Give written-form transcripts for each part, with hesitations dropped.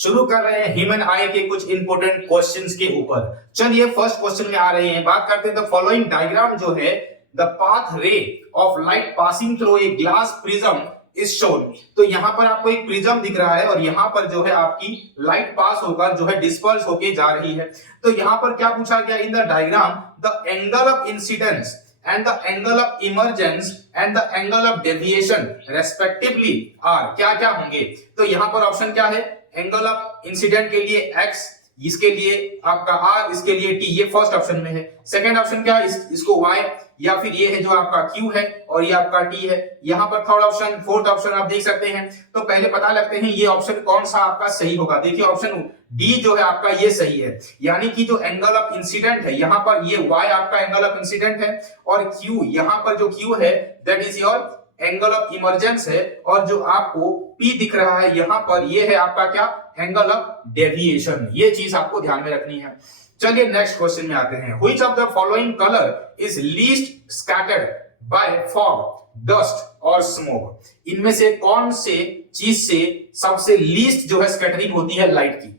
शुरू कर रहे हैं ह्यूमन आई के कुछ इंपोर्टेंट क्वेश्चंस के ऊपर। चलिए फर्स्ट क्वेश्चन में आ रहे हैं, बात करते हैं द फॉलोइंग डायग्राम जो है the path ray of light passing through a glass prism is shown. तो यहाँ पर आपको एक प्रिज्म दिख रहा है और यहाँ पर जो है आपकी लाइट पास होकर जो है डिस्पर्स होके जा रही है। तो यहाँ पर क्या पूछा गया in the diagram, the angle of incidence and the angle of emergence and the angle of deviation respectively are क्या क्या होंगे। तो यहाँ पर ऑप्शन क्या है, एंगल ऑफ इंसिडेंट के लिए x, इसके लिए आपका r, इसके लिए t, ये फर्स्ट ऑप्शन में है। सेकंड ऑप्शन क्या है, इसको y, या फिर ये है जो आपका q है और ये आपका t है। यहाँ पर थर्ड ऑप्शन, फोर्थ ऑप्शन आप देख सकते हैं। तो पहले पता लगते हैं ये ऑप्शन कौन सा आपका सही होगा। देखिए ऑप्शन डी जो है आपका ये सही है, यानी कि जो एंगल ऑफ इंसिडेंट है यहाँ पर ये y आपका एंगल ऑफ इंसिडेंट है और q यहाँ पर जो q है that is your angle of emergence है, और जो आपको p दिख रहा है यहाँ पर ये है आपका क्या, एंगल ऑफ डेविएशन। ये चीज आपको ध्यान में रखनी है। चलिए नेक्स्ट क्वेश्चन में आते हैं। Which of the following colour is least scattered by fog, dust और स्मोक। इनमें से कौन से चीज से सबसे लीस्ट जो है स्कैटरिंग होती है लाइट की,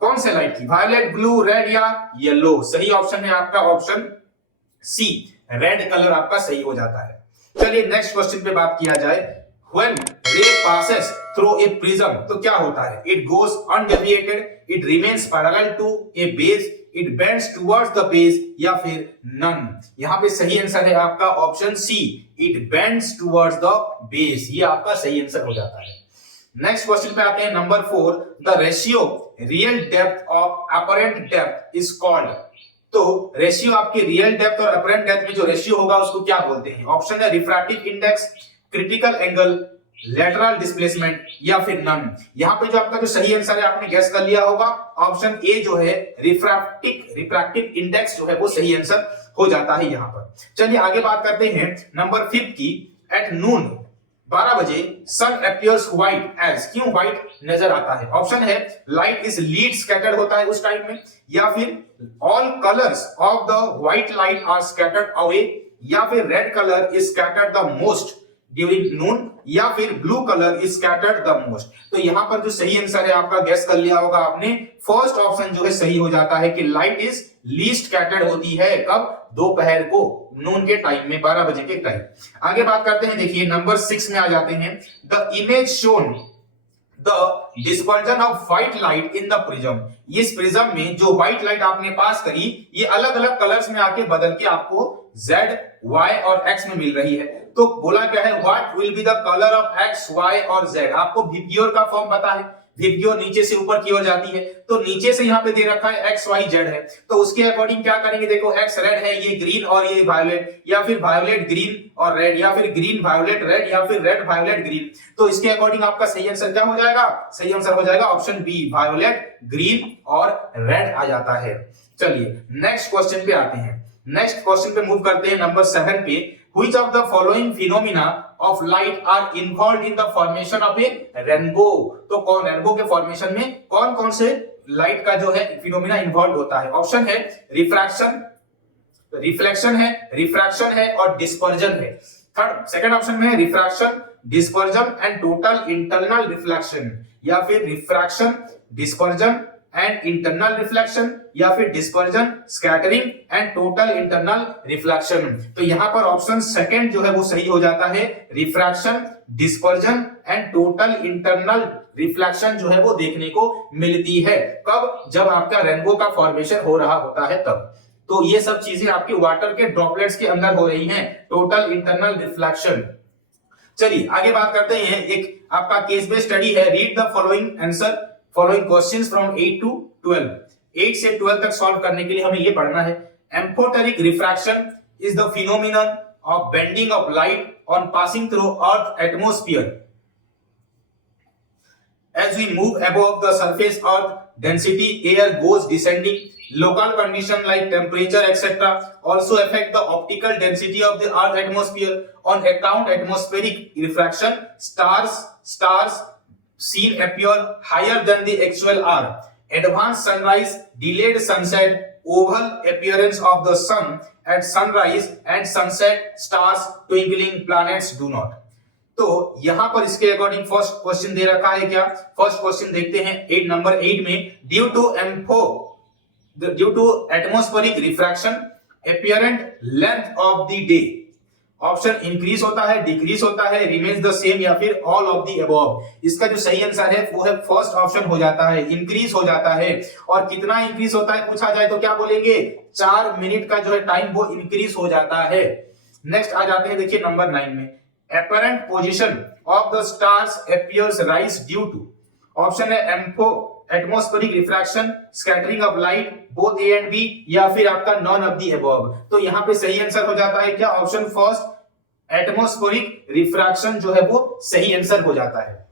कौन से लाइट की, वायलेट, ब्लू, रेड या येलो। सही ऑप्शन है आपका ऑप्शन सी, रेड कलर आपका सही हो जाता है। चलिए नेक्स्ट क्वेश्चन पे बात किया जाए। When ray passes through a prism तो क्या होता है, it goes undeviated, it remains parallel to a base, it bends towards the base या फिर none। यहाँ पे सही आंसर है आपका option C, it bends towards the base, ये आपका सही आंसर हो जाता है। नेक्स्ट क्वेश्चन पे आते हैं number 4, the ratio real depth of apparent depth is called. तो रेशियो आपके रियल डेप्थ और अपरेंट डेप्थ में जो रेशियो होगा उसको क्या बोलते हैं। ऑप्शन है refractive index, critical angle, lateral displacement या फिर नन। यहाँ पे जो आपका जो सही आंसर है आपने गेस कर लिया होगा, ऑप्शन ए जो है रिफ्रैक्टिव इंडेक्स जो है वो सही आंसर हो जाता है यहाँ पर। चलिए आगे बात करते हैं नंबर 5 की। एट नून 12 बजे सन अपीयर्स व्हाइट एज, क्यों व्हाइट नजर आता है। ऑप्शन है लाइट इज लीड स्कैटर्ड होता है उस टाइम में, या फिर all colours of the white light are scattered away, या फिर red colour is scattered the most during noon, या फिर blue colour is scattered the most. तो यहाँ पर जो सही आंसर है आपका गेस कर लिया होगा आपने, फर्स्ट ऑप्शन जो है सही हो जाता है कि लाइट इज लीस्ट स्कैटर्ड होती है कब, दोपहर को, नून के टाइम में, 12 बजे के टाइम। आगे बात करते हैं, देखिए नंबर 6 में आ जाते हैं। The image shown the dispersion of white light in the prism. इस प्रिज्म में जो व्हाइट लाइट आपने पास करी ये अलग अलग कलर्स में आके बदल के आपको Z, Y और X में मिल रही है। तो बोला क्या है, what will be the colour of X, Y और Z। आपको विबग्योर का फॉर्म पता है, विबग्योर नीचे से ऊपर की ओर जाती है, तो नीचे से यहाँ पे दे रखा है X, Y, Z है, तो उसके अकॉर्डिंग क्या करेंगे, देखो X रेड है, ये ग्रीन और ये वायोलेट, या फिर वायोलेट ग्रीन और रेड, या फिर ग्रीन वायोलेट रेड, या फिर रेड वायोलेट ग्रीन। तो इसके अकॉर्डिंग आपका सही आंसर क्या हो जाएगा, सही आंसर हो जाएगा ऑप्शन बी, वायोलेट, ग्रीन और रेड आ जाता है। चलिए नेक्स्ट क्वेश्चन पे आते हैं। नेक्स्ट क्वेश्चन पे मूव करते हैं नंबर 7 पे। Which of the following phenomena of light are involved in the formation of a rainbow। तो कौन रेनबो के फॉर्मेशन में कौन कौन से लाइट का जो है फिनोमिना इन्वॉल्व होता है। ऑप्शन है रिफ्रैक्शन, रिफ्रैक्शन है और डिस्पर्जन है। थर्ड सेकंड ऑप्शन में है refraction, dispersion and total internal reflection, या फिर refraction, dispersion and internal reflection, या फिर dispersion, scattering and total internal reflection. तो यहाँ पर ऑप्शन सेकंड जो है वो सही हो जाता है, refraction, dispersion and total internal reflection जो है वो देखने को मिलती है कब, जब आपका रेनबो का फॉर्मेशन हो रहा होता है तब। तो ये सब चीजें आपके वाटर के ड्रॉपलेट्स के अंदर हो रही हैं, टोटल इंटरनल रिफ्लेक्शन। चलिए आगे बात करते हैं, एक आपका केस बेस्ड स्टडी है। Read the following answer, following questions from 8 to 12। 8 से 12 तक सॉल्व करने के लिए हमें ये पढ़ना है। Amphoteric refraction is the phenomenon of bending of light on passing through earth atmosphere as we move above the surface earth density air goes descending. Local condition like temperature etc also affect the optical density of the earth atmosphere. On account atmospheric refraction stars seen appear higher than the actual are. Advanced sunrise, delayed sunset, oval appearance of the sun at sunrise and sunset, stars, twinkling planets do not. तो यहां पर इसके according first question दे रखा है क्या, first question देखते हैं 8 number 8 में, due to atmospheric refraction apparent length of the day, option increase होता है, डिक्रीज होता है, रिमेन्स द सेम या फिर ऑल ऑफ द अबव। इसका जो सही आंसर है वो है फर्स्ट ऑप्शन हो जाता है, इंक्रीज हो जाता है। और कितना इंक्रीज होता है पूछा जाए तो क्या बोलेंगे, 4 मिनट का जो है टाइम वो इंक्रीज हो जाता है। नेक्स्ट आ जाते हैं देखिए नंबर 9 में, apparent position of the stars appears rise due to, option है atmospheric refraction, scattering of light, both A and B, या फिर आपका नॉन ऑफ दी अबव। तो यहां पे सही आंसर हो जाता है क्या, ऑप्शन फर्स्ट एटमॉस्फेरिक रिफ्रैक्शन जो है वो सही आंसर हो जाता है।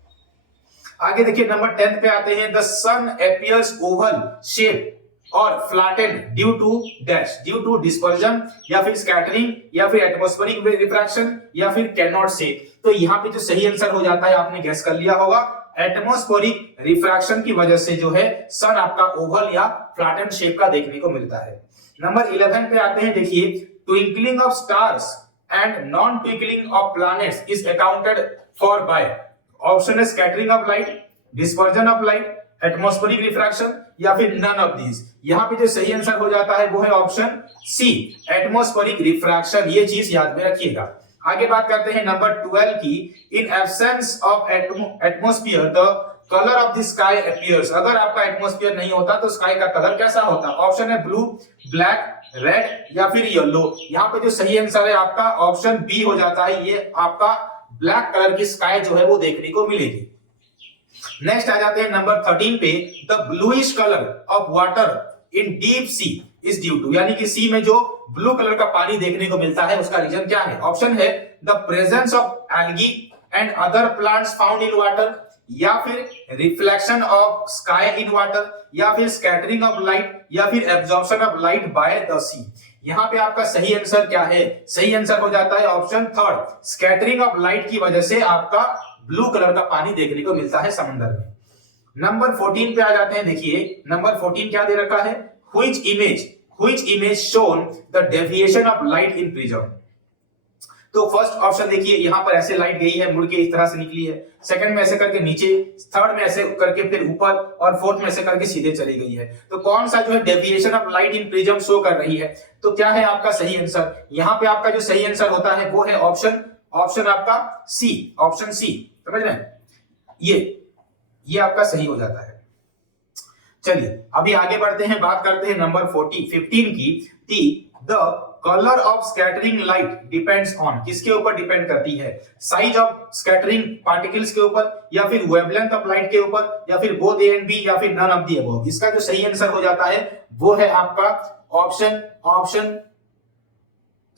आगे देखिए नंबर 10 पे आते हैं, the sun appears oval shape और flatten due to dash, due to dispersion या फिर स्कैटरिंग या फिर एटमॉस्फेरिक रिफ्रैक्शन या फिर कैन नॉट से। तो यहाँ पे जो सही आंसर हो जाता है आपने गेस कर लिया होगा, एटमॉस्फेरिक रिफ्रैक्शन की वजह से जो है सन आपका ओवल या फ्लैटेन शेप का देखने को मिलता है। नंबर 11 पे आते हैं, देखिए twinkling of stars and non twinkling of planets is accounted for by, option है scattering of light, dispersion of light, atmospheric refraction या फिर नन ऑफ दीज। यहां पे जो सही आंसर हो जाता है वो है ऑप्शन सी एटमॉस्फेरिक रिफ्रैक्शन, ये चीज याद में रखिएगा। आगे बात करते हैं नंबर 12 की, in absence of atmosphere the colour of the sky appears, अगर आपका एटमॉस्फेयर नहीं होता तो स्काई का कलर कैसा होता, ऑप्शन है ब्लू, ब्लैक, रेड या फिर येलो। यहाँ पे जो सही आंसर है आपका ऑप्शन बी हो जाता है, ये आपका ब्लैक कलर की स्काई जो है वो देखने को मिलेगी। नेक्स्ट आ जाते हैं नंबर 13 पे, the bluish colour of water in deep sea is due to, यानी कि सी में जो ब्लू कलर का पानी देखने को मिलता है उसका रीजन क्या है, ऑप्शन है the presence of algae and other plants found in water, या फिर reflection of sky in water, या फिर स्कैटरिंग ऑफ लाइट, या फिर absorption of light by the sea. यहाँ पे आपका सही आंसर क्या है, सही आंसर हो जाता है option third, scattering of light की वजह से आपका ब्लू कलर का पानी देखने को मिलता है समंदर में। नंबर 14 पे आ जाते हैं, देखिए नंबर 14 क्या दे रखा है, which image shown the deviation of light in prism। तो फर्स्ट ऑप्शन देखिए यहां पर ऐसे लाइट गई है, मुड़ के इस तरह से निकली है, सेकंड में ऐसे करके नीचे, थर्ड में ऐसे करके फिर ऊपर, और फोर्थ में ऐसे करके सीधे चली गई है। तो कौन सा जो है deviation of light in prism show कर रही है, तो क्या है आपका सही आंसर, यहां पे आपका जो सही आंसर होता है वो है ऑप्शन आपका सी, ऑप्शन सी, समझ रहे हैं, ये आपका सही हो जाता है। चलिए अभी आगे बढ़ते हैं, बात करते हैं नंबर 15 की, the colour of scattering light depends on, किसके ऊपर डिपेंड करती है, साइज ऑफ स्कैटरिंग पार्टिकल्स के ऊपर, या फिर वेवलेंथ ऑफ लाइट के ऊपर, या फिर बोथ ए एंड बी, या फिर नन ऑफ द अबव। इसका जो सही आंसर हो जाता है वो है आपका ऑप्शन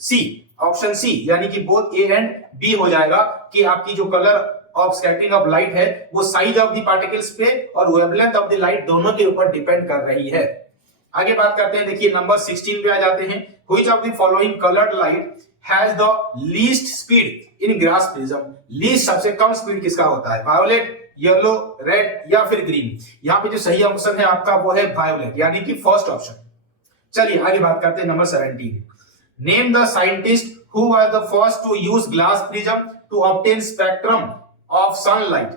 सी, यानी कि बोथ ए एंड बी हो जाएगा, कि आपकी जो colour of scattering of light है वो साइज ऑफ द पार्टिकल्स पे और वेवलेंथ ऑफ द लाइट दोनों के ऊपर डिपेंड कर रही है। आगे बात करते हैं, देखिए नंबर 16 पे आ जाते हैं, which of the following coloured light has the least speed in glass prism, least सबसे कम स्पीड किसका होता है, वायोलेट, येलो, रेड या फिर ग्रीन। यहाँ पे जो सही ऑप्शन है आपका वो है वायोलेट, यानी कि फर्स्ट ऑप्शन। चलिए आगे बात करते हैं number 17, name the scientist who was the first to use glass prism to obtain spectrum of sunlight.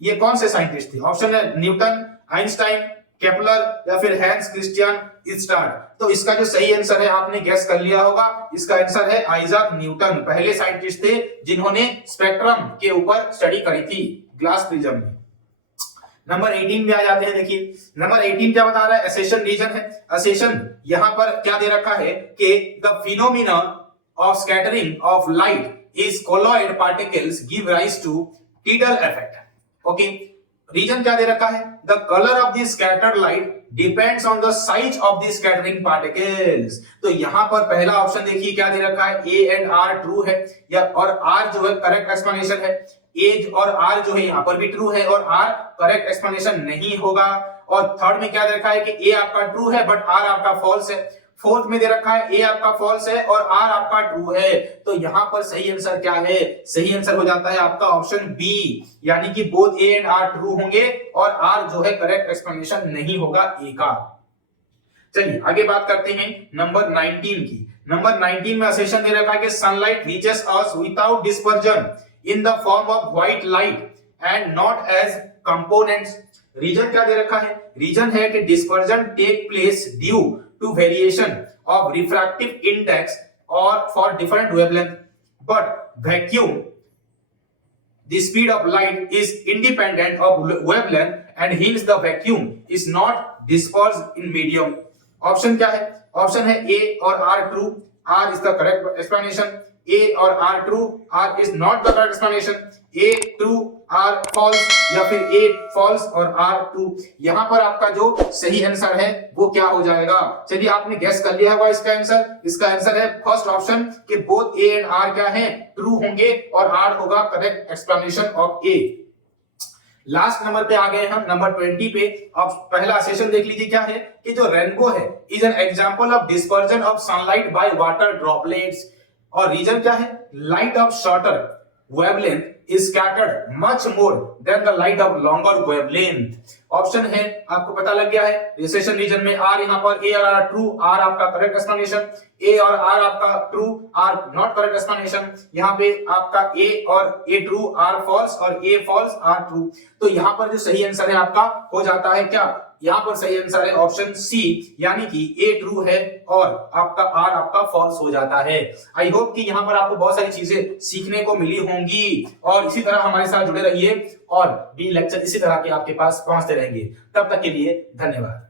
ये कौन से साइंटिस्ट थे, ऑप्शन है न्यूटन, आइंस्टाइन, केपलर या फिर हैंस क्रिस्टियन स्टार्ट। तो इसका जो सही आंसर है आपने गेस कर लिया होगा, इसका आंसर है आइजैक न्यूटन, पहले साइंटिस्ट थे जिन्होंने स्पेक्ट्रम के ऊपर स्टडी करी थी ग्लास प्रिज्म में। नंबर 18 में आ जाते हैं, देखिए नंबर 18 क्या बता रहा है, असेशन रीजन है। असेशन यहां पर क्या दे रखा है कि the phenomena of scattering of light is colloid particles give rise to Tyndall effect. Okay, reason क्या दे रखा है, the colour of the scattered light depends on the size of the scattering particles. तो यहां पर पहला ऑप्शन देखिए क्या दे रखा है, ए एंड आर ट्रू है, या और आर जो है करेक्ट एक्सप्लेनेशन है, ए और आर जो है यहां पर भी ट्रू है और आर करेक्ट एक्सप्लेनेशन नहीं होगा। और थर्ड में क्या दे रखा है कि ए आपका ट्रू है बट आर आपका फॉल्स है। फोर्थ में दे रखा है ए आपका फॉल्स है और आर आपका ट्रू है। तो यहां पर सही आंसर क्या है, सही आंसर हो जाता है आपका ऑप्शन बी, यानी कि both A and R true होंगे और आर जो है करेक्ट एक्सप्लेनेशन नहीं होगा ए का। चलिए आगे बात करते हैं नंबर 19 की। नंबर 19 में असेशन दे रखा है कि sunlight reaches us without dispersion in the form of white light and not as components. Reason क्या दे रखा है? रीजन है कि dispersion take place due to variation of refractive index और for different wavelength, but vacuum the speed of light is independent of wavelength and hence the vacuum is not dispersed in medium. Option क्या है? Option है A और R true. R is the correct explanation. A और R true. R is not the correct explanation. A true, R false या फिर A false और R true. यहाँ पर आपका जो सही आंसर है वो क्या हो जाएगा? चलिए आपने गेस कर लिया होगा इसका आंसर. इसका आंसर है फर्स्ट ऑप्शन कि बोथ A एंड R क्या है? ट्रू होंगे और R होगा correct explanation of A. Last number पे आ गए हम नंबर 20 पे. अब पहला सेशन देख लीजिए क्या है कि जो रेनबो है is an example of dispersion of sunlight by water droplets. और रीजन क्या है? Light of shorter wavelength is scattered much more than the light of longer wavelength. Option है आपको पता लग गया है. रिसेशन रीजन में R यहाँ पर A और R ट्रू, R आपका करेक्ट एक्सप्लेनेशन, A और R आपका true, R not correct explanation. यहाँ पे आपका A और A ट्रू, R फॉल्स और A फॉल्स, R ट्रू. तो यहाँ पर जो सही आंसर है आपका हो जाता है क्या? यहाँ पर सही आंसर है ऑप्शन सी, यानी कि A ट्रू है और आपका R आपका फॉल्स हो जाता है. आई होप कि यहाँ पर आपको बहुत सारी चीजें सीखने को मिली होंगी और इसी तरह हमारे साथ जुड़े रहिए और भी लेक्चर इसी तरह के आपके पास पहुंचते रहेंगे. तब तक के लिए धन्यवाद.